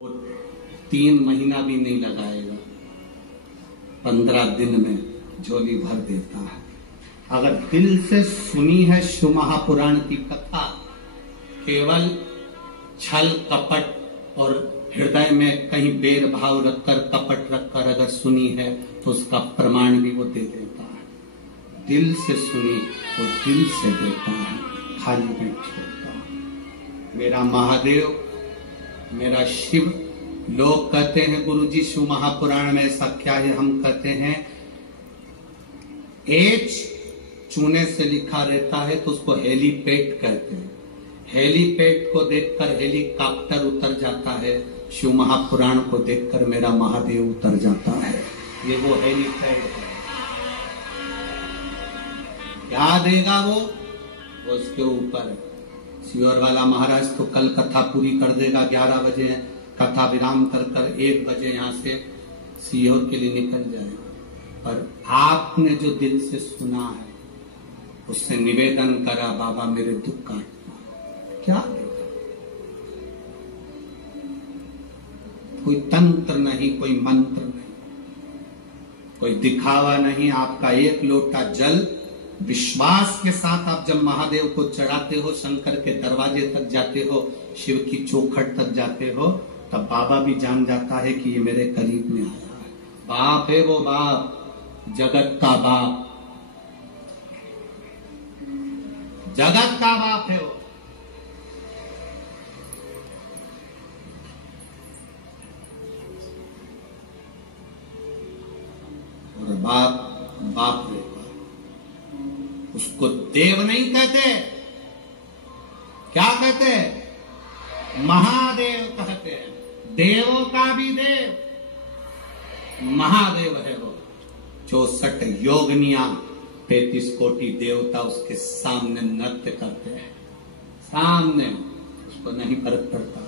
3 महीना भी नहीं लगाएगा, 15 दिन में झोली भर देता है। अगर दिल से सुनी है शिव महापुराण की कथा, केवल छल कपट और हृदय में कहीं बेर भाव रखकर कपट रखकर अगर सुनी है तो उसका प्रमाण भी वो दे देता है। दिल से सुनी और दिल से देता है, खाली नहीं छोड़ता। मेरा महादेव, मेरा शिव, लोग कहते हैं गुरुजी शिव महापुराण में ऐसा क्या है? हम कहते हैं एच चूने से लिखा रहता है तो उसको हेलीपैड कहते हैं। हेलीपैड को देखकर हेलीकॉप्टर उतर जाता है, शिव महापुराण को देखकर मेरा महादेव उतर जाता है। ये वो हेलीपैड है। क्या देगा वो उसके ऊपर। सियोर वाला महाराज तो कल कथा पूरी कर देगा, 11 बजे कथा विराम कर 1 बजे यहाँ से सियोर के लिए निकल जाएगा। पर आपने जो दिल से सुना है उससे निवेदन करा, बाबा मेरे दुख काटना, क्या देगा? कोई तंत्र नहीं, कोई मंत्र नहीं, कोई दिखावा नहीं। आपका 1 लोटा जल विश्वास के साथ आप जब महादेव को चढ़ाते हो, शंकर के दरवाजे तक जाते हो, शिव की चौखट तक जाते हो, तब बाबा भी जान जाता है कि ये मेरे करीब में आया है। बाप है वो, बाप, जगत का बाप, जगत का बाप है वो। और बाप बाप रे, उसको देव नहीं कहते, क्या कहते? महादेव कहते हैं। देवों का भी देव महादेव है वो। 64 योगनिया, 33 कोटि देवता उसके सामने नृत्य करते हैं, सामने, उसको नहीं फर्क पड़ता।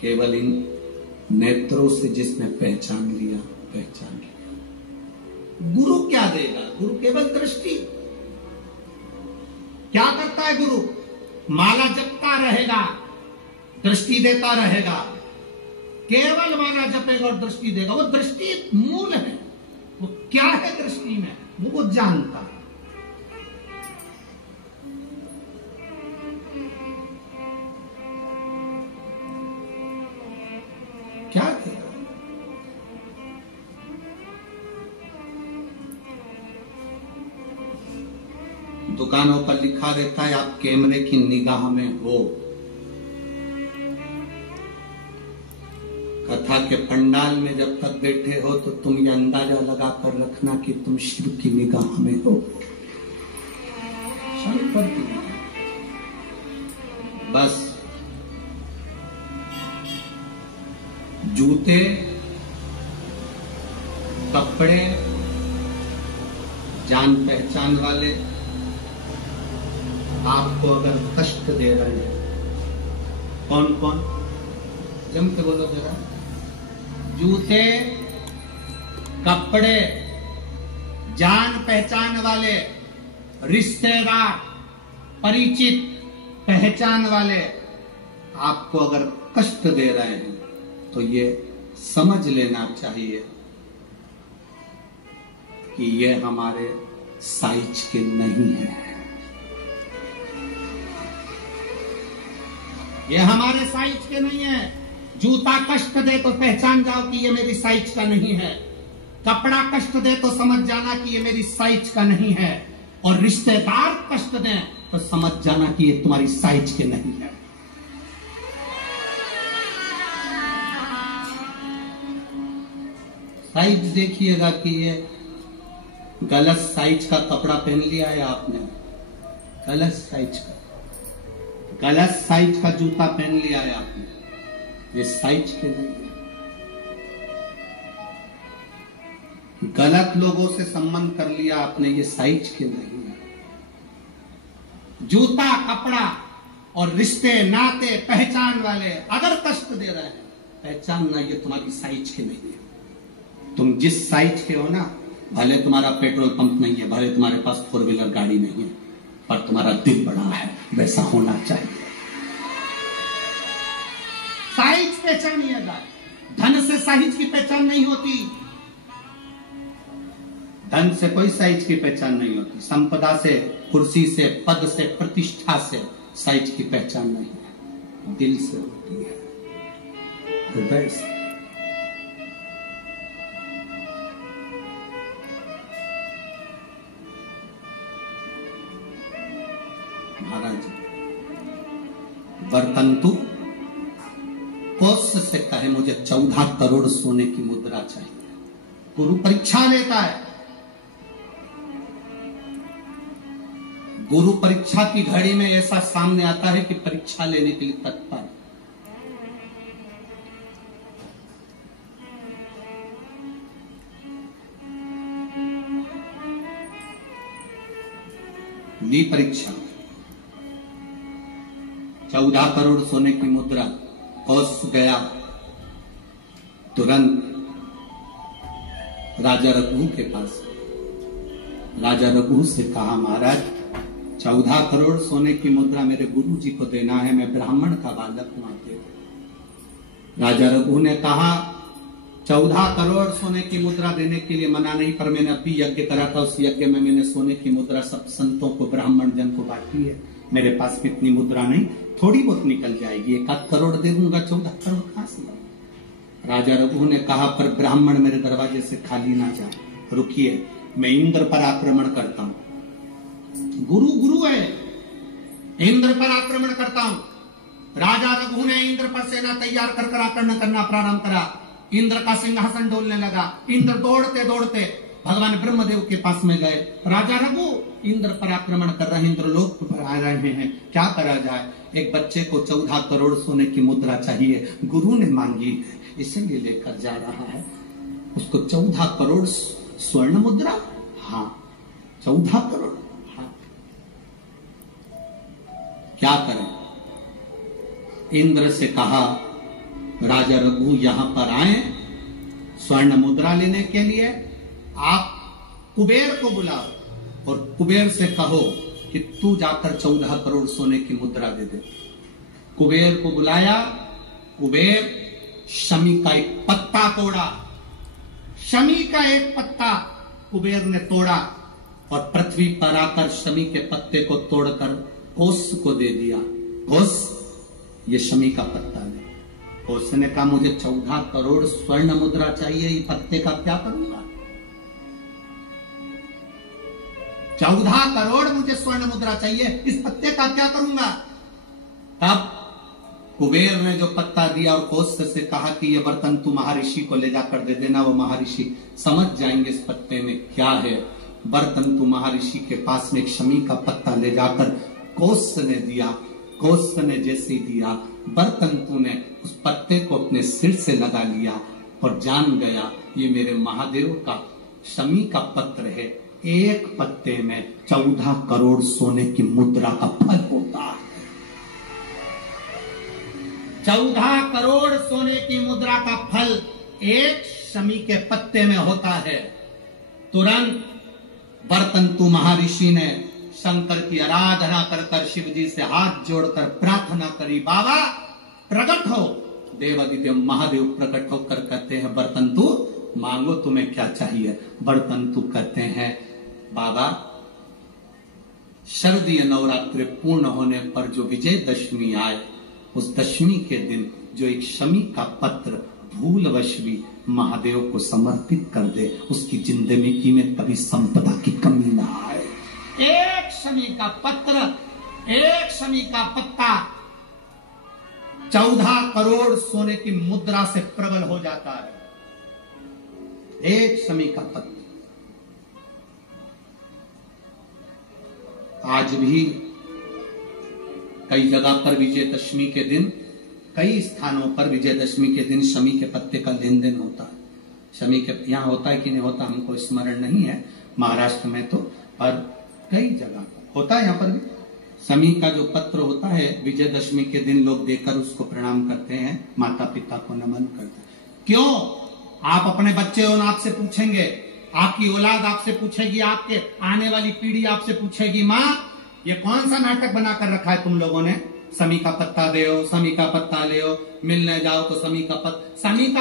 केवल इन नेत्रों से जिसने पहचान लिया, पहचान लिया। गुरु क्या देगा? गुरु केवल दृष्टि। क्या करता है गुरु? माला जपता रहेगा, दृष्टि देता रहेगा। केवल माला जपेगा और दृष्टि देगा। वो दृष्टि मूल है। वो क्या है दृष्टि में, वो जानता है। क्या देगा? दुकानों पर लिखा रहता है आप कैमरे की निगाह में हो। कथा के पंडाल में जब तक बैठे हो तो तुम ये अंदाजा लगा कर रखना कि तुम शिव की निगाह में हो, शंकर की निगाह। बस जूते, कपड़े, जान पहचान वाले आपको अगर कष्ट दे रहे हैं, कौन कौन? जम के बोलो जरा। जूते, कपड़े, जान पहचान वाले, रिश्तेदार, परिचित, पहचान वाले आपको अगर कष्ट दे रहे हैं तो ये समझ लेना चाहिए कि ये हमारे साइज के नहीं है। ये हमारे साइज के नहीं है। जूता कष्ट दे तो पहचान जाओ कि ये मेरी साइज का नहीं है। कपड़ा कष्ट दे तो समझ जाना कि ये मेरी साइज का नहीं है। और रिश्तेदार कष्ट दे तो समझ जाना कि ये तुम्हारी साइज के नहीं है। साइज देखिएगा कि ये गलत साइज का कपड़ा पहन लिया है आपने, गलत साइज का, गलत साइज का जूता पहन लिया है आपने, ये साइज के नहीं है। गलत लोगों से संबंध कर लिया आपने, ये साइज के नहीं है। जूता, कपड़ा और रिश्ते, नाते, पहचान वाले अगर कष्ट दे रहे हैं, पहचानना ये तुम्हारी साइज के नहीं है। तुम जिस साइज के हो ना, भले तुम्हारा पेट्रोल पंप नहीं है, भले तुम्हारे पास 4 व्हीलर गाड़ी नहीं है, पर तुम्हारा दिल बड़ा है, वैसा होना चाहिए। पहचानिएगा। धन से साइज की पहचान नहीं होती, धन से कोई साइज की पहचान नहीं होती, संपदा से, कुर्सी से, पद से, प्रतिष्ठा से साइज की पहचान नहीं है, दिल से होती है, हृदय से। महाराज वर्तंतु कोष से कहे मुझे 14 करोड़ सोने की मुद्रा चाहिए। गुरु परीक्षा लेता है, गुरु परीक्षा की घड़ी में ऐसा सामने आता है कि परीक्षा लेने के लिए तत्पर। ली परीक्षा, 14 करोड़ सोने की मुद्रा, कोष गया, तुरंत राजा रघु के पास। राजा रघु से कहा महाराज 14 करोड़ सोने की मुद्रा मेरे गुरु जी को देना है, मैं ब्राह्मण का बालक हूं, आप दे दो। राजा रघु ने कहा 14 करोड़ सोने की मुद्रा देने के लिए मना नहीं, पर मैंने अभी यज्ञ करा था, उस यज्ञ में मैंने सोने की मुद्रा सब संतों को, ब्राह्मण जन को बांटी है। मेरे पास कितनी मुद्रा नहीं, थोड़ी बहुत निकल जाएगी, 1 करोड़ दे दूंगा, 14 करोड़ कहां से। राजा रघु ने कहा पर ब्राह्मण मेरे दरवाजे से खाली ना जाए, रुकिए, मैं इंद्र पर आक्रमण करता हूं। गुरु गुरु है, इंद्र पर आक्रमण करता हूं। राजा रघु ने इंद्र पर सेना तैयार कर आक्रमण करना प्रारंभ करा। इंद्र का सिंहासन डोलने लगा। इंद्र दौड़ते दौड़ते भगवान ब्रह्मदेव के पास में गए। राजा रघु इंद्र पर आक्रमण कर रहे हैं, इंद्र लोक पर आ रहे हैं, क्या करा जाए। एक बच्चे को 14 करोड़ सोने की मुद्रा चाहिए, गुरु ने मांगी है, इसलिए लेकर जा रहा है। उसको 14 करोड़ स्वर्ण मुद्रा, हाँ 14 करोड़, हाँ क्या करें। इंद्र से कहा राजा रघु यहां पर आए स्वर्ण मुद्रा लेने के लिए, आप कुबेर को बुलाओ और कुबेर से कहो कि तू जाकर 14 करोड़ सोने की मुद्रा दे दे। कुबेर को बुलाया, कुबेर शमी का एक पत्ता तोड़ा, शमी का एक पत्ता कुबेर ने तोड़ा और पृथ्वी पर आकर शमी के पत्ते को तोड़कर कोस को दे दिया। कोस ये शमी का पत्ता है। उसने कहा मुझे 14 करोड़ स्वर्ण मुद्रा चाहिए, ये पत्ते का क्या करूंगा। 14 करोड़ मुझे स्वर्ण मुद्रा चाहिए, इस पत्ते का क्या करूंगा। तब कुबेर ने जो पत्ता दिया और कोस से कहा कि ये बर्तन तू महर्षि को ले जाकर दे देना, वो महर्षि समझ जाएंगे इस पत्ते में क्या है। बर्तन तू महर्षि के पास में एक शमी का पत्ता ले जाकर कोस ने दिया। कोस ने जैसे दिया, बर्तंतु ने उस पत्ते को अपने सिर से लगा लिया और जान गया ये मेरे महादेव का शमी का पत्र है। एक पत्ते में 14 करोड़ सोने की मुद्रा का फल होता है। 14 करोड़ सोने की मुद्रा का फल एक शमी के पत्ते में होता है। तुरंत बर्तंतु महर्षि ने शंकर की आराधना कर शिव जी से हाथ जोड़कर प्रार्थना करी, बाबा प्रकट हो। देवादिदेव महादेव प्रकट होकर कहते हैं बर्तंतु मांगो तुम्हें क्या चाहिए। बर्तंतु कहते हैं बाबा शरदीय नवरात्रि पूर्ण होने पर जो विजयदशमी आए, उस दशमी के दिन जो एक शमी का पत्र भूलवश भी महादेव को समर्पित कर दे, उसकी जिंदगी में कभी संपदा की कमी ना आए। एक शमी का पत्र, एक शमी का पत्ता 14 करोड़ सोने की मुद्रा से प्रबल हो जाता है। एक शमी का पत्र। आज भी कई जगह पर विजयदशमी के दिन, कई स्थानों पर विजयदशमी के दिन शमी के पत्ते का लेन देन होता है। शमी के यहाँ होता है कि नहीं होता हमको स्मरण नहीं है, महाराष्ट्र में तो, पर कई जगह पर होता है। यहाँ पर भी शमी का जो पत्र होता है विजयदशमी के दिन लोग देकर उसको प्रणाम करते हैं, माता पिता को नमन करते हैं। क्यों? आप अपने बच्चे और आपसे पूछेंगे, आपकी औलाद आपसे पूछेगी, आपके आने वाली पीढ़ी आपसे पूछेगी, माँ ये कौन सा नाटक बनाकर रखा है तुम लोगों ने, समी का पत्ता दे, समी का पत्ता ले, मिलने जाओ तो समी का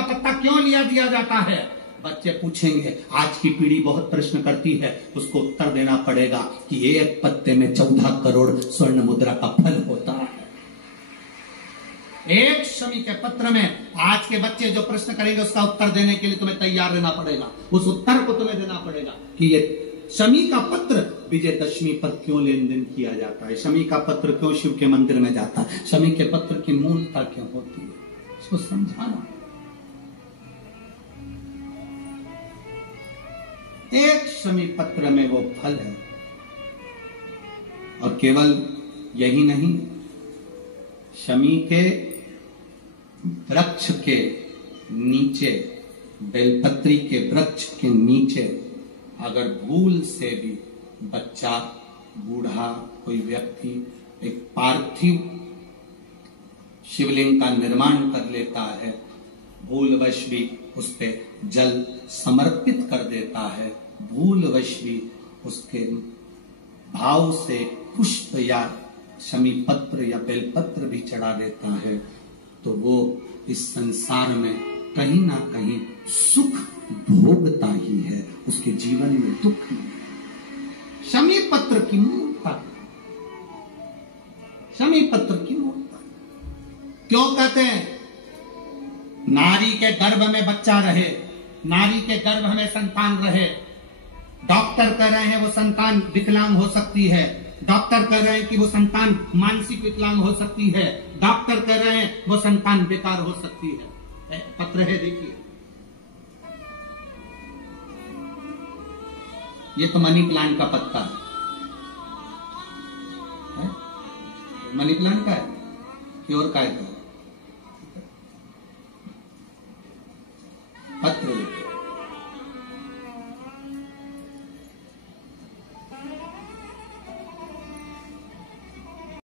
पत्ता क्यों लिया दिया जाता है? बच्चे पूछेंगे, आज की पीढ़ी बहुत प्रश्न करती है, उसको उत्तर देना पड़ेगा कि एक पत्ते में 14 करोड़ स्वर्ण मुद्रा का फल होता है। एक शमी के पत्र में आज के बच्चे जो प्रश्न करेंगे उसका उत्तर देने के लिए तुम्हें तैयार रहना पड़ेगा। उस उत्तर को तुम्हें देना पड़ेगा कि ये शमी का पत्र विजयदशमी पर क्यों लेन देन किया जाता है, शमी का पत्र क्यों शिव के मंदिर में जाता है, शमी के पत्र की मूलता क्यों होती है, इसको समझाना। एक शमी पत्र में वो फल है। और केवल यही नहीं, शमी के वृक्ष के नीचे, बेलपत्री के वृक्ष के नीचे अगर भूल से भी बच्चा, बूढ़ा, कोई व्यक्ति एक पार्थिव शिवलिंग का निर्माण कर लेता है, भूलवश भी उस पे जल समर्पित कर देता है, भूलवश भी उसके भाव से पुष्प या शमी पत्र या बेलपत्र भी चढ़ा देता है, तो वो इस संसार में कहीं ना कहीं सुख भोगता ही है, उसके जीवन में दुख नहीं। शमी पत्र की मूर्ता, शमी पत्र की मूर्ता क्यों कहते हैं? नारी के गर्भ में बच्चा रहे, नारी के गर्भ में संतान रहे। डॉक्टर कह रहे हैं वो संतान विकलांग हो सकती है, डॉक्टर कह रहे हैं कि वो संतान मानसिक विकलांग हो सकती है, डॉक्टर कह रहे हैं वो संतान बेकार हो सकती है। पत्र है, देखिए, ये तो मनी प्लांट का पत्ता है? मनी प्लांट का है कि और का है?